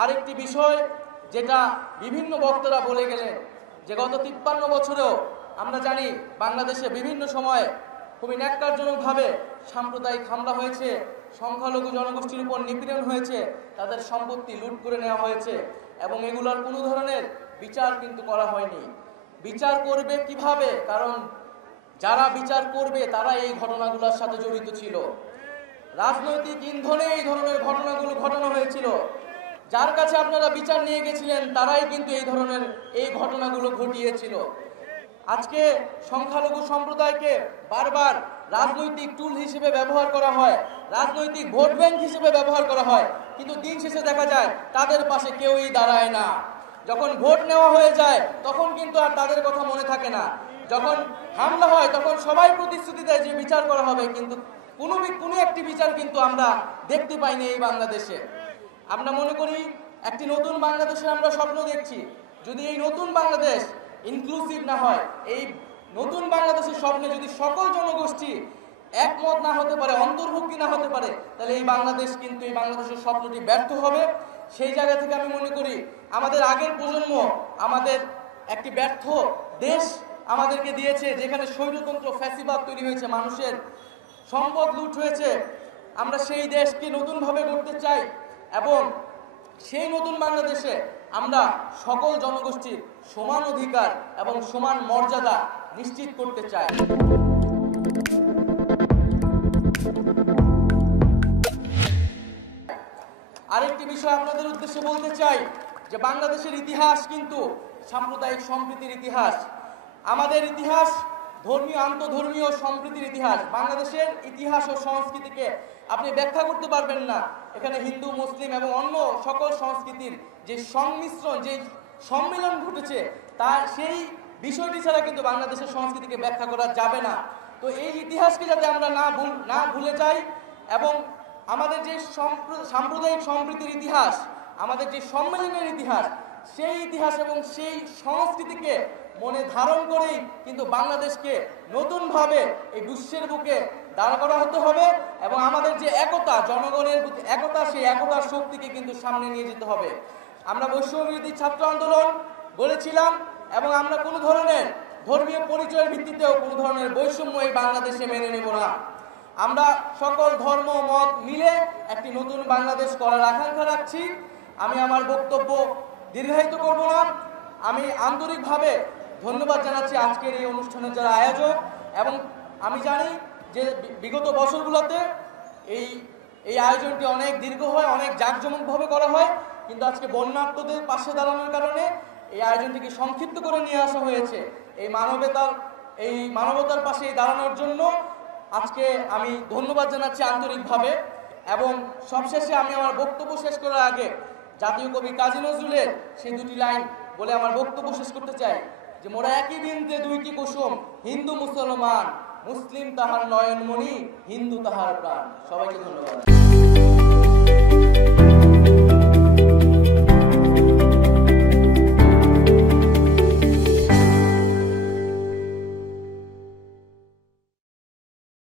আরেকটি বিষয় যেটা বিভিন্ন বক্তারা বলে গেলেন যে গত 53 বছরেও আমরা জানি বাংলাদেশে বিভিন্ন সময়ে খুবই ন্যাক্কারজনকভাবে সাম্প্রদায়িক হামলা হয়েছে, সংখ্যালঘু জনগোষ্ঠীর উপর নিপীড়ন হয়েছে, তাদের সম্পত্তি লুট করে নেওয়া হয়েছে এবং এগুলোর কোনো ধরনের বিচার কিন্তু করা হয়নি। বিচার করবে কিভাবে? কারণ যারা বিচার করবে তারা এই ঘটনাগুলোর সাথে জড়িত ছিল। রাজনৈতিক ইন্ধনে এই ধরনের ঘটনাগুলো ঘটানো হয়েছিল। যার কাছে আপনারা বিচার নিয়ে গেছিলেন তারাই কিন্তু এই ঘটনাগুলো ঘটিয়েছিল। আজকে সংখ্যালঘু সম্প্রদায়কে বারবার রাজনৈতিক টুল হিসেবে ব্যবহার করা হয়, রাজনৈতিক ভোট ব্যাংক হিসেবে ব্যবহার করা হয়, কিন্তু দিন শেষে দেখা যায় তাদের পাশে কেউই দাঁড়ায় না। যখন ভোট নেওয়া হয়ে যায় তখন কিন্তু আর তাদের কথা মনে থাকে না। যখন হামলা হয় তখন সবাই প্রতিশ্রুতি দেয় যে বিচার করা হবে, কিন্তু কোনো একটি বিচার কিন্তু আমরা দেখতে পাইনি এই বাংলাদেশে। আমরা মনে করি একটি নতুন বাংলাদেশে আমরা স্বপ্ন দেখছি। যদি এই নতুন বাংলাদেশ ইনক্লুসিভ না হয়, এই নতুন বাংলাদেশের স্বপ্নে যদি সকল জনগোষ্ঠী একমত না হতে পারে, অন্তর্ভুক্তি না হতে পারে, তাহলে এই বাংলাদেশের স্বপ্নটি ব্যর্থ হবে। সেই জায়গা থেকে আমি মনে করি আমাদের আগের প্রজন্ম আমাদের একটি ব্যর্থ দেশ আমাদেরকে দিয়েছে, যেখানে স্বৈরতন্ত্র ফ্যাসিবাদ তৈরি হয়েছে, মানুষের সম্পদ লুট হয়েছে। আমরা সেই দেশকে নতুনভাবে গড়তে চাই এবং সেই নতুন বাংলাদেশে আমরা সকল জনগোষ্ঠীর সমান অধিকার এবং সমান মর্যাদা নিশ্চিত করতে চাই। আরেকটি বিষয় আপনাদের উদ্দেশ্যে বলতে চাই যে বাংলাদেশের ইতিহাস কিন্তু সাম্প্রদায়িক সম্প্রীতির ইতিহাস। আমাদের ইতিহাস ধর্মীয় আন্তঃধর্মীয় সম্প্রীতির ইতিহাস। বাংলাদেশের ইতিহাস ও সংস্কৃতিকে আপনি ব্যাখ্যা করতে পারবেন না। এখানে হিন্দু, মুসলিম এবং অন্য সকল সংস্কৃতির যে সংমিশ্রণ, যে সম্মিলন ঘটেছে, সেই বিষয়টি ছাড়া কিন্তু বাংলাদেশের সংস্কৃতিকে ব্যাখ্যা করা যাবে না। তো এই ইতিহাসকে যাতে আমরা না ভুলে যাই এবং আমাদের যে সাম্প্রদায়িক সম্প্রীতির ইতিহাস, আমাদের যে সম্মেলনের ইতিহাস, সেই ইতিহাস এবং সেই সংস্কৃতিকে মনে ধারণ করেই কিন্তু বাংলাদেশকে নতুনভাবে এই বিশ্বের বুকে দাঁড় করা হতে হবে এবং আমাদের যে একতা, জনগণের একতা, সেই একতার শক্তিকে কিন্তু সামনে নিয়ে যেতে হবে। আমরা বৈষম্যবিরোধী ছাত্র আন্দোলন বলেছিলাম এবং আমরা কোনো ধরনের ধর্মীয় পরিচয়ের ভিত্তিতেও কোনো ধরনের বৈষম্য এই বাংলাদেশে মেনে নেব না। আমরা সকল ধর্ম মত মিলে একটি নতুন বাংলাদেশ করার আকাঙ্ক্ষা রাখছি। আমি আমার বক্তব্য দীর্ঘায়িত করব না। আমি আন্তরিকভাবে ধন্যবাদ জানাচ্ছি আজকের এই অনুষ্ঠানের যারা আয়োজক, এবং আমি জানি যে বিগত বছরগুলোতে এই আয়োজনটি অনেক দীর্ঘ হয়, অনেক জাঁকজমকভাবে করা হয়, কিন্তু আজকে বন্যার্তদের পাশে দাঁড়ানোর কারণে এই আয়োজনটিকে সংক্ষিপ্ত করে নিয়ে আসা হয়েছে। এই মানবতার পাশে দাঁড়ানোর জন্য আজকে আমি ধন্যবাদ জানাচ্ছি আন্তরিকভাবে। এবং সবশেষে আমি আমার বক্তব্য শেষ করার আগে জাতীয় কবি কাজী নজরুলের সেই দুটি লাইন বলে আমার বক্তব্য শেষ করতে চাই যে মোরা একই বৃন্তে দুইটি কুসুম, হিন্দু মুসলমান, মুসলিম তাহার নয়নমণি, হিন্দু তাহার প্রাণ। সবাইকে ধন্যবাদ।